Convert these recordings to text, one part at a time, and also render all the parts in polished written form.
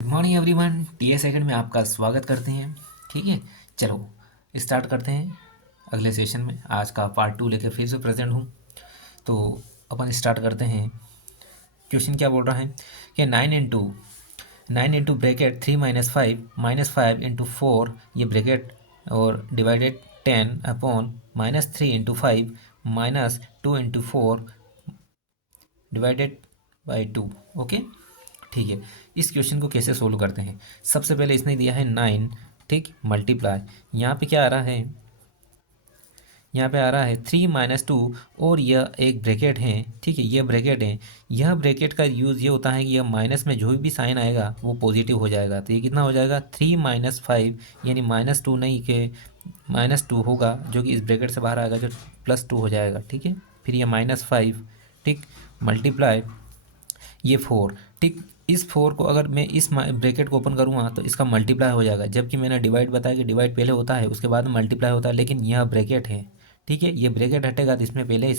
Good morning everyone, TS second में आपका स्वागत करते हैं। ठीक है, चलो स्टार्ट करते हैं अगले सेशन में। आज का पार्ट 2 लेके फिर से प्रेजेंट हूँ। तो अपन स्टार्ट करते हैं। क्वेश्चन क्या बोल रहा है कि 9 इंटू ब्रैकेट 3 - 5 - 5 इंटू 4 ये ब्रैकेट और divided 10 upon -3 × 5 -2 × 4 divided by 2। Okay, ठीक है। इस क्वेश्चन को कैसे सोल्व करते हैं? सबसे पहले इसने दिया है 9, ठीक, मल्टीप्लाई। यहाँ पे क्या आ रहा है? यहाँ पे आ रहा है 3 - 2 और यह एक ब्रैकेट है, ठीक है, यह ब्रैकेट है। यह ब्रैकेट का यूज़ ये होता है कि यह माइनस में जो भी साइन आएगा वो पॉजिटिव हो जाएगा। तो ये कितना हो जाएगा? 3 - 5 यानी -2 नहीं के -2 होगा, जो कि इस ब्रैकेट से बाहर आएगा, जो +2 हो जाएगा। ठीक है, फिर ये -5, ठीक, मल्टीप्लाई ये 4, ठीक। इस 4 को अगर मैं इस ब्रैकेट को ओपन करूँगा तो इसका मल्टीप्लाई हो जाएगा, जबकि मैंने डिवाइड बताया कि डिवाइड पहले होता है उसके बाद मल्टीप्लाई होता है, लेकिन यह ब्रैकेट है, ठीक है। ये ब्रैकेट हटेगा तो इसमें पहले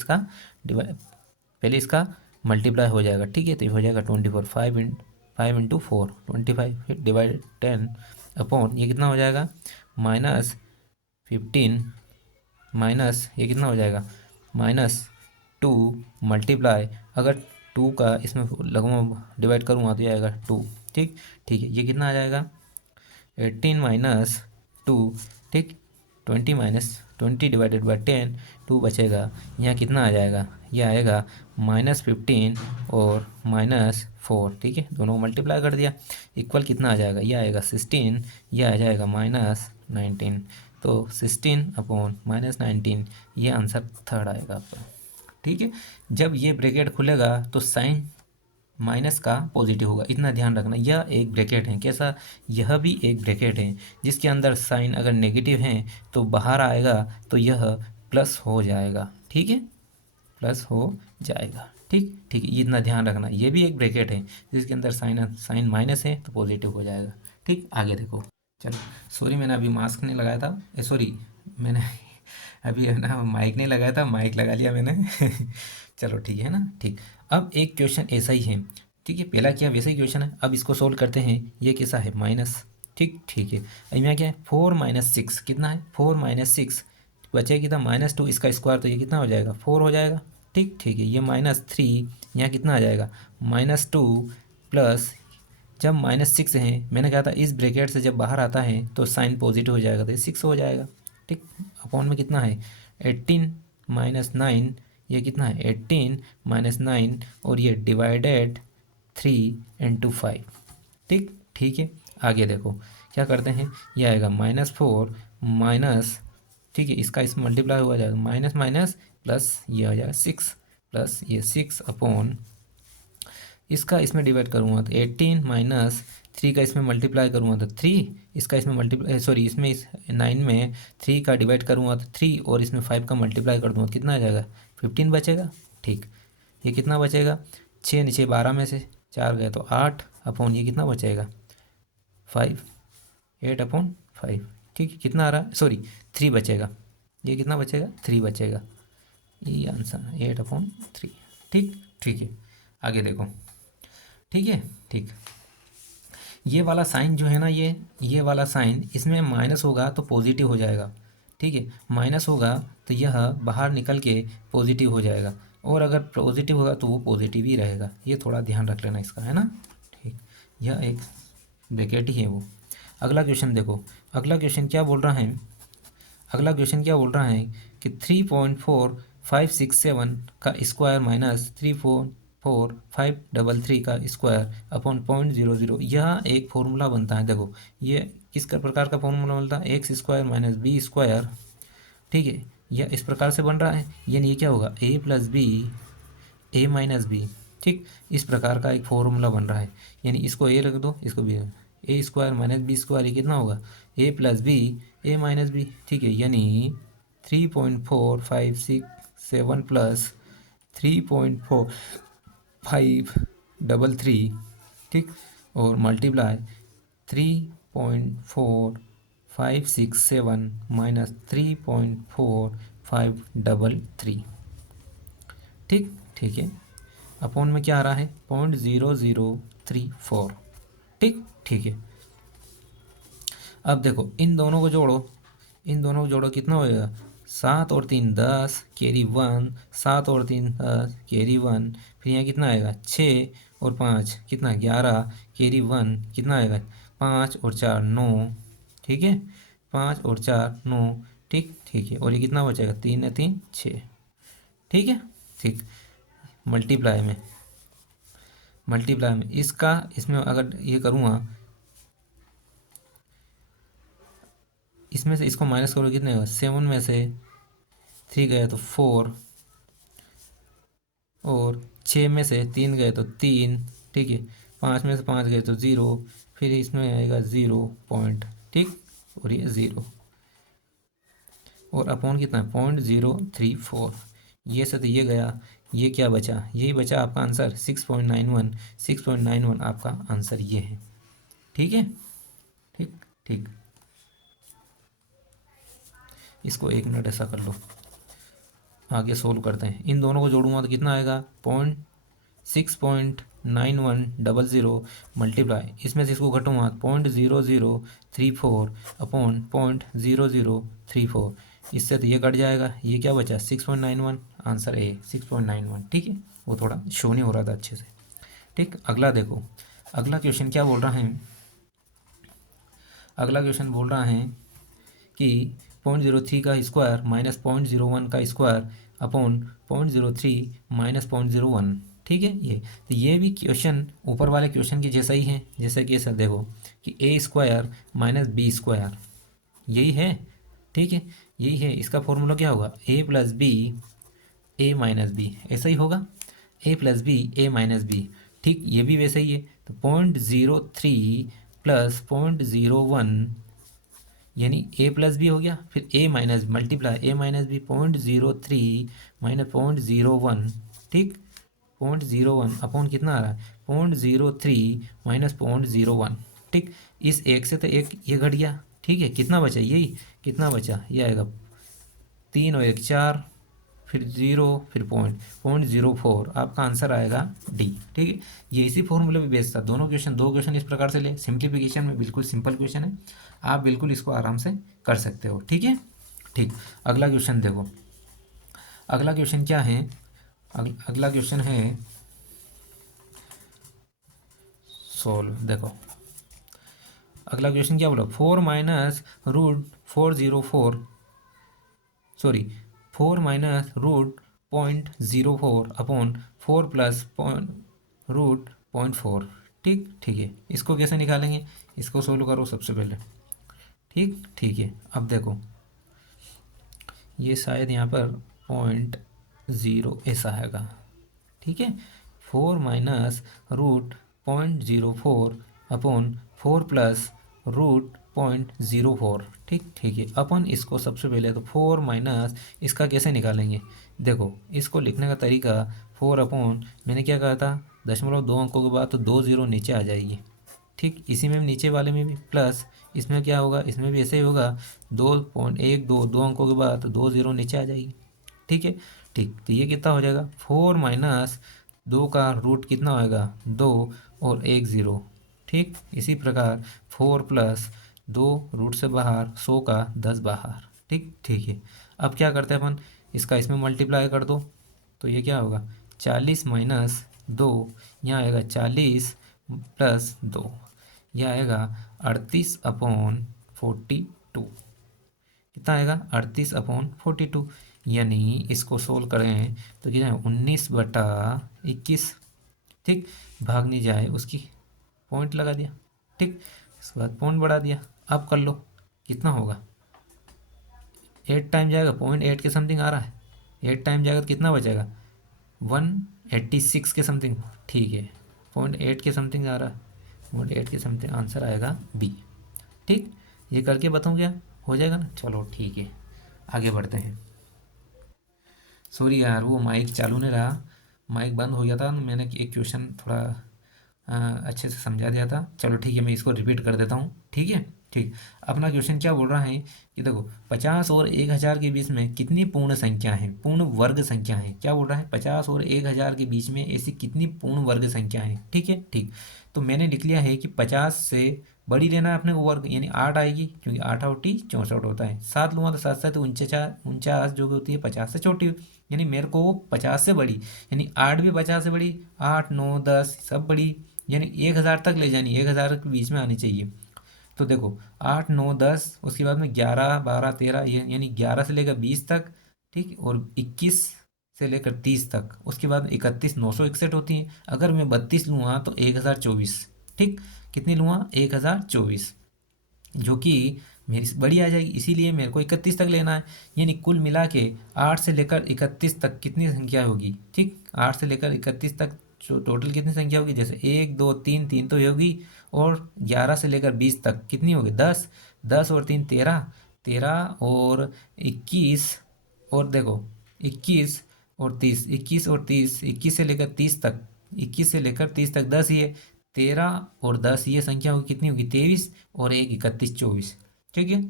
इसका मल्टीप्लाई हो जाएगा, ठीक है। तो ये हो जाएगा 24, 5 × 4 25, फिर डिवाइड 10 अपॉन ये कितना हो जाएगा? -15 माइनस ये कितना हो जाएगा? -2 मल्टीप्लाई, अगर 2 का इसमें लगूंगा डिवाइड करूँगा तो ये आएगा 2, ठीक। ठीक है, ये कितना आ जाएगा? 18 - 2, ठीक, 20 डिवाइडेड बाई 10, 2 बचेगा। यहाँ कितना आ जाएगा? ये आएगा -15 और -4, ठीक है, दोनों को मल्टीप्लाई कर दिया, इक्वल कितना आ जाएगा? ये आएगा 16, ये आ जाएगा -19। तो 16 अपॉन -19, ये आंसर थर्ड आएगा आपका, ठीक है। जब ये ब्रैकेट खुलेगा तो साइन माइनस का पॉजिटिव होगा, इतना ध्यान रखना। यह एक ब्रैकेट है, कैसा? यह भी एक ब्रैकेट है जिसके अंदर साइन अगर नेगेटिव है तो बाहर आएगा तो यह प्लस हो जाएगा, ठीक है, प्लस हो जाएगा, ठीक। ठीक है, ये इतना ध्यान रखना। ये भी एक ब्रैकेट है जिसके अंदर साइन माइनस है तो पॉजिटिव हो जाएगा, ठीक। आगे देखो, चलो, सॉरी मैंने अभी मास्क नहीं लगाया था, सॉरी मैंने अभी है ना माइक नहीं लगाया था, माइक लगा लिया मैंने चलो ठीक है ना, ठीक। अब एक क्वेश्चन ऐसा ही है, ठीक है, पहला किया वैसा ही क्वेश्चन है। अब इसको सोल्व करते हैं। ये कैसा है? माइनस, ठीक, ठीक है। अब यहाँ क्या है? 4 - 6 कितना है? 4 - 6 बचे कितना? -2, इसका स्क्वायर, तो ये कितना हो जाएगा? 4 हो जाएगा, ठीक। ठीक है, ये -3, यहाँ कितना आ जाएगा? -2 प्लस, जब -6 है, मैंने कहा था इस ब्रैकेट से जब बाहर आता है तो साइन पॉजिटिव हो जाएगा, तो ये 6 हो जाएगा, ठीक। अपॉन में कितना है? 18 - 9, ये कितना है? 18 - 9 और ये डिवाइडेड 3 × 5, ठीक। ठीक है, आगे देखो क्या करते हैं। ये आएगा -4 माइनस, ठीक है, इसका इसमें मल्टीप्लाई हुआ जाएगा, माइनस माइनस प्लस, ये हो जाएगा 6 प्लस ये 6 अपॉन, इसका इसमें डिवाइड करूँगा तो 18 माइनस 3 का इसमें मल्टीप्लाई करूँगा तो 3, इसका इसमें मल्टीप्लाई, सॉरी, इसमें इस 9 में 3 का डिवाइड करूँगा तो 3 और इसमें 5 का मल्टीप्लाई कर दूँगा, कितना आ जाएगा? 15 बचेगा, ठीक। ये कितना बचेगा? 6 नीचे 12 में से 4 गए तो 8 अपॉन ये कितना बचेगा? 5, 8/5, ठीक है। कितना आ रहा है? सॉरी, 3 बचेगा, ये कितना बचेगा? 3 बचेगा, ये आंसर है 8/3, ठीक। ठीक है, आगे देखो, ठीक है, ठीक। ये वाला साइन जो है ना, ये वाला साइन, इसमें माइनस होगा तो पॉजिटिव हो जाएगा, ठीक है। माइनस होगा तो यह बाहर निकल के पॉजिटिव हो जाएगा, और अगर पॉजिटिव होगा तो वो पॉजिटिव ही रहेगा। ये थोड़ा ध्यान रख लेना इसका, है ना, ठीक। यह एक ब्रैकेट ही है वो। अगला क्वेश्चन देखो, अगला क्वेश्चन क्या बोल रहा है? अगला क्वेश्चन क्या बोल रहा है कि 3.4567 का स्क्वायर माइनस 3.4533 का स्क्वायर अपॉन 0.00, यह एक फॉर्मूला बनता है। देखो, ये किस प्रकार का फॉर्मूला बनता है? X square minus B square, ठीक है, यह इस प्रकार से बन रहा है। यानी ये क्या होगा? ए प्लस बी, ए माइनस बी, ठीक, इस प्रकार का एक फॉर्मूला बन रहा है। यानी इसको ए रख दो, इसको बी, ए स्क्वायर माइनस बी स्क्वायर, ये कितना होगा? ए प्लस बी, ए माइनस बी, ठीक है। यानी 3.4567 प्लस 3.4533, ठीक, और मल्टीप्लाई 3.4567 माइनस 3.4533, ठीक। ठीक है, अपॉन में क्या आ रहा है? 0.0034, ठीक। ठीक है। अब देखो इन दोनों को जोड़ो, इन दोनों को जोड़ो कितना होएगा, 7 और 3 10 कैरी 1, 7 और 3 10 कैरी 1, फिर यहाँ कितना आएगा 6 और 5 कितना 11 कैरी 1 कितना आएगा 5 और 4 9, ठीक है 5 और 4 9, ठीक ठीक है। और ये कितना बचेगा 3 और 3 6, ठीक है ठीक। मल्टीप्लाई में इसका इसमें अगर ये करूँगा, इसमें से इसको माइनस करो कितने होगा 7 में से 3 गए तो 4, और 6 में से 3 गए तो 3, ठीक है 5 में से 5 गए तो 0, फिर इसमें आएगा 0 पॉइंट, ठीक, और ये 0, और अपॉन कितना 0.034, ये से तो ये गया, ये क्या बचा, यही बचा आपका आंसर 6.91, 6.91 आपका आंसर ये है, ठीक है ठीक ठीक। इसको 1 मिनट ऐसा कर लो, आगे सोल्व करते हैं। इन दोनों को जोड़ूंगा तो कितना आएगा 6.9100 मल्टीप्लाई, इसमें से इसको घटूंगा 0.0034 अपॉन 0.0034, इससे तो ये कट जाएगा, ये क्या बचा 6.91, आंसर ए 6.91, ठीक है। वो थोड़ा शो नहीं हो रहा था अच्छे से, ठीक। अगला देखो, अगला क्वेश्चन क्या बोल रहा है, अगला क्वेश्चन बोल रहा है कि 0.03 का स्क्वायर माइनस 0.01 का स्क्वायर अपॉन 0.03 माइनस 0.01, ठीक है। ये तो ये भी क्वेश्चन ऊपर वाले क्वेश्चन के जैसा ही है, जैसे कि ऐसा देखो कि ए स्क्वायर माइनस बी स्क्वायर, यही है, ठीक है यही है। इसका फॉर्मूला क्या होगा ए प्लस बी ए माइनस बी, ऐसा ही होगा ए प्लस बी ए माइनस बी, ठीक। ये भी वैसे ही है, तो 0.03 प्लस 0.01 यानी ए प्लस बी हो गया, फिर ए माइनस मल्टीप्लाई ए माइनस बी 0.03 माइनस 0.01, ठीक 0.01 अपॉन कितना आ रहा है 0.03 माइनस 0.01, ठीक। इस एक से तो एक ये घट गया, ठीक है कितना बचा, यही कितना बचा, ये आएगा 3 और 1 4, फिर 0, फिर 0.04, आपका आंसर आएगा डी, ठीक है। ये इसी फॉर्मूले पे बेस्ड था, दोनों क्वेश्चन, दो क्वेश्चन इस प्रकार से ले, सिंप्लीफिकेशन में बिल्कुल सिंपल क्वेश्चन है, आप बिल्कुल इसको आराम से कर सकते हो, ठीक है ठीक। अगला क्वेश्चन देखो, अगला क्वेश्चन क्या है, अगला क्वेश्चन है सोल्व, देखो अगला क्वेश्चन क्या बोला 4 minus root 404 sorry 4 minus root 0.04 upon 4 plus root 0.4, ठीक ठीक है। इसको कैसे निकालेंगे, इसको सोल्व करो सबसे पहले, ठीक ठीक है। अब देखो ये शायद यहाँ पर 0.0 ऐसा आएगा, ठीक है 4 minus root 0.04 upon 4 plus root 0.04, ठीक ठीक है। अपन इसको सबसे पहले तो 4 माइनस इसका कैसे निकालेंगे, देखो इसको लिखने का तरीका 4 अपॉन मैंने क्या कहा था 0.2 अंकों के बाद तो 2 0 नीचे आ जाएगी, ठीक। इसी में नीचे वाले में भी प्लस, इसमें क्या होगा, इसमें भी ऐसे ही होगा 2.12 2 अंकों के बाद तो 2 0 नीचे आ जाएगी, ठीक है ठीक। तो ये कितना हो जाएगा 4 माइनस 2 का रूट कितना होएगा 2 और 1 0, ठीक। इसी प्रकार 4 प्लस 2 रूट से बाहर 100 का 10 बाहर, ठीक ठीक है। अब क्या करते हैं अपन, इसका इसमें मल्टीप्लाई कर दो, तो ये क्या होगा 40 माइनस 2, यहाँ आएगा 40 प्लस 2, यह आएगा 38 अपॉन 42, कितना आएगा 38 अपॉन 42, यानी इसको सोल्व करें तो कितना 19/21, ठीक। भाग नहीं जाए उसकी पॉइंट लगा दिया, ठीक। इसके बाद पॉइंट बढ़ा दिया, अब कर लो कितना होगा 8 टाइम जाएगा 0.8 के समथिंग आ रहा है, 8 टाइम जाएगा तो कितना बचेगा 186 के समथिंग, ठीक है 0.8 के समथिंग आ रहा है, 0.8 के समथिंग आंसर आएगा बी, ठीक। ये करके बताऊँ क्या हो जाएगा ना, चलो ठीक है आगे बढ़ते हैं। सॉरी यार वो माइक चालू नहीं रहा, माइक बंद हो गया था, मैंने एक क्वेश्चन थोड़ा अच्छे से समझा दिया था, चलो ठीक है मैं इसको रिपीट कर देता हूँ, ठीक है ठीक। अपना क्वेश्चन क्या बोल रहा है कि देखो 50 और 1000 के बीच में कितनी पूर्ण संख्या है, पूर्ण वर्ग संख्या है, क्या बोल रहा है 50 और 1000 के बीच में ऐसी कितनी पूर्ण वर्ग संख्या है, ठीक है ठीक। तो तो मैंने लिख लिया है कि 50 से बड़ी लेना है अपने को वर्ग, यानी 8 आएगी, क्योंकि 8 8 64 होता है। 7 लूँगा तो 7 तो 49 जो कि होती है 50 से छोटी, यानी मेरे को वो 50 से बड़ी, यानी 8 भी 50 से बड़ी, 8 9 10 सब बड़ी, यानी 1000 तक ले जानी, 1000 के बीच में आनी चाहिए। तो देखो 8 9 10, उसके बाद में 11 12 13, ये यानी 11 से लेकर 20 तक, ठीक, और 21 से लेकर 30 तक, उसके बाद 31 961 होती हैं। अगर मैं 32 लूँगा तो 1024, ठीक, कितनी लूँगा 1024, जो कि मेरी बड़ी आ जाएगी, इसीलिए मेरे को 31 तक लेना है। यानी कुल मिला के 8 से लेकर 31 तक कितनी संख्या होगी, ठीक, 8 से लेकर 31 तक जो टोटल कितनी संख्या होगी, जैसे 1 2 3 3 तो ये होगी, और 11 से लेकर 20 तक कितनी होगी 10, 10 और 3 13, 13 और 21, और देखो 21 और 30, 21 और 30, 21 से लेकर 30 तक, 21 से लेकर 30 तक 10, ये 13 और 10, ये संख्या होगी कितनी होगी 23, और 1 31 24, ठीक है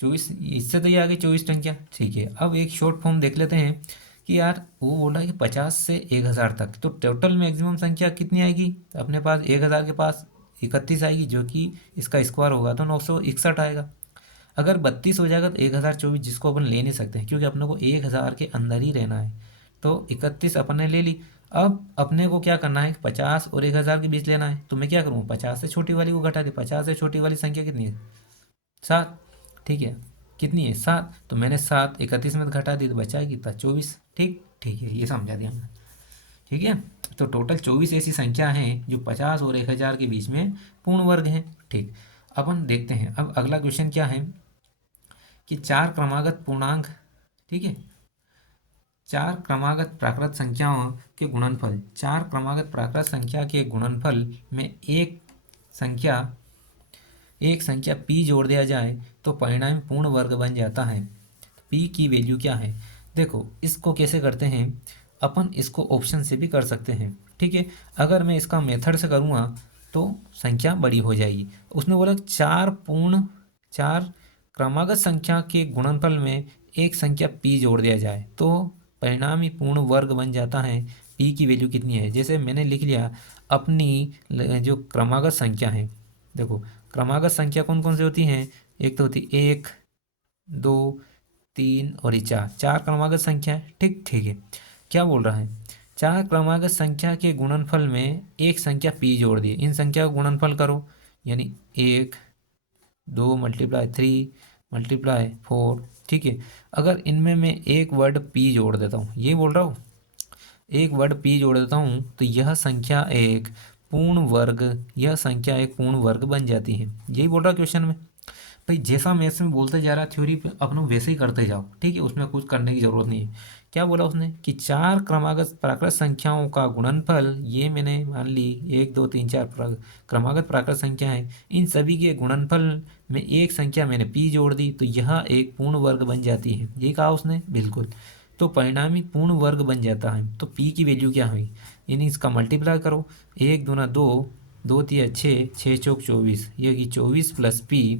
24, इससे तो ये आ गई 24 संख्या, ठीक है। अब एक शॉर्ट फॉर्म देख लेते हैं कि यार वो बोल रहा है कि 50 से 1000 तक, तो टोटल मैक्सिमम संख्या कितनी आएगी, तो अपने पास 1000 के पास 31 आएगी, जो कि इसका स्क्वायर होगा तो 961 आएगा। अगर 32 हो जाएगा तो 1024, जिसको अपन ले नहीं सकते हैं क्योंकि अपने को 1000 के अंदर ही रहना है, तो 31 अपन ने ले ली। अब अपने को क्या करना है, 50 और 1000 के बीच लेना है, तो मैं क्या करूँ, 50 से छोटी वाली को घटा दे, 50 से छोटी वाली संख्या कितनी है 7, ठीक है, कितनी है 7, तो मैंने 7 31 में घटा दी तो बचा कितना 24, ठीक, ठीक है, ये समझा दिया हमने, ठीक है। तो टोटल 24 ऐसी संख्या हैं जो 50 और 1000 के बीच में पूर्ण वर्ग हैं, ठीक। अपन देखते हैं अब अगला क्वेश्चन क्या है कि चार क्रमागत पूर्णांक, ठीक है, चार क्रमागत प्राकृत संख्याओं के गुणनफल, चार क्रमागत प्राकृत संख्या के गुणनफल में एक संख्या p जोड़ दिया जाए तो परिणाम पूर्ण वर्ग बन जाता है। p की वैल्यू क्या है, देखो इसको कैसे करते हैं, अपन इसको ऑप्शन से भी कर सकते हैं, ठीक है। अगर मैं इसका मेथड से करूँगा तो संख्या बड़ी हो जाएगी। उसने बोला चार क्रमागत संख्या के गुणनफल में एक संख्या p जोड़ दिया जाए तो परिणामी पूर्ण वर्ग बन जाता है। p की वैल्यू कितनी है, जैसे मैंने लिख लिया अपनी जो क्रमागत संख्या है, देखो क्रमागत संख्या कौन कौन सी होती हैं, एक तो होती 1 2 3 और ये 4, चार क्रमागत संख्या है, ठीक, ठीक है। क्या बोल रहा है, चार क्रमागत संख्या के गुणनफल में एक संख्या p जोड़ दिए, इन संख्या का गुणनफल करो, यानी 1 2 मल्टीप्लाई 3 मल्टीप्लाई 4, ठीक है। अगर इनमें मैं एक वर्ड p जोड़ देता हूँ, ये बोल रहा हूँ एक वर्ड p जोड़ देता हूँ तो यह संख्या एक पूर्ण वर्ग, यह संख्या एक पूर्ण वर्ग बन जाती है, यही बोल रहा क्वेश्चन में। भाई जैसा मैथ्स में बोलते जा रहा है थ्योरी पे अपना वैसे ही करते जाओ, ठीक है, उसमें कुछ करने की ज़रूरत नहीं है। क्या बोला उसने कि चार क्रमागत प्राकृत संख्याओं का गुणनफल, ये मैंने मान ली 1 2 3 4 क्रमागत प्राकृत संख्या है, इन सभी के गुणनफल में एक संख्या मैंने p जोड़ दी तो यह एक पूर्ण वर्ग बन जाती है, ये कहा उसने, बिल्कुल। तो परिणामी पूर्ण वर्ग बन जाता है, तो p की वैल्यू क्या हुई, यानी इसका मल्टीप्लाई करो, 1 दूना 2 2 तिया 6 6 चौक 24, ये कि 24 प्लस p,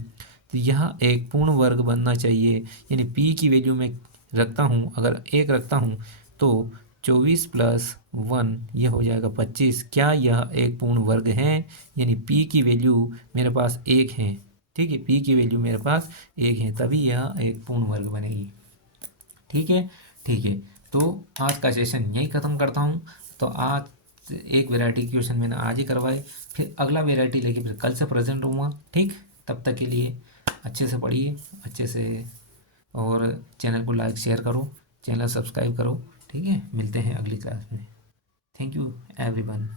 तो यह एक पूर्ण वर्ग बनना चाहिए। यानी p की वैल्यू मैं रखता हूँ, अगर 1 रखता हूँ तो 24 प्लस 1 यह हो जाएगा 25, क्या यह एक पूर्ण वर्ग है, यानी p की वैल्यू मेरे पास 1 है, ठीक है, p की वैल्यू मेरे पास 1 है, तभी यह एक पूर्ण वर्ग बनेगी, ठीक है, ठीक है। तो आज का सेशन यहीं ख़त्म करता हूँ। तो आज एक वैरायटी क्वेश्चन मैंने आज ही करवाए, फिर अगला वैरायटी लेके फिर कल से प्रेजेंट रहूँगा, ठीक। तब तक के लिए अच्छे से पढ़िए, अच्छे से, और चैनल को लाइक शेयर करो, चैनल सब्सक्राइब करो, ठीक है। मिलते हैं अगली क्लास में। Thank you everyone.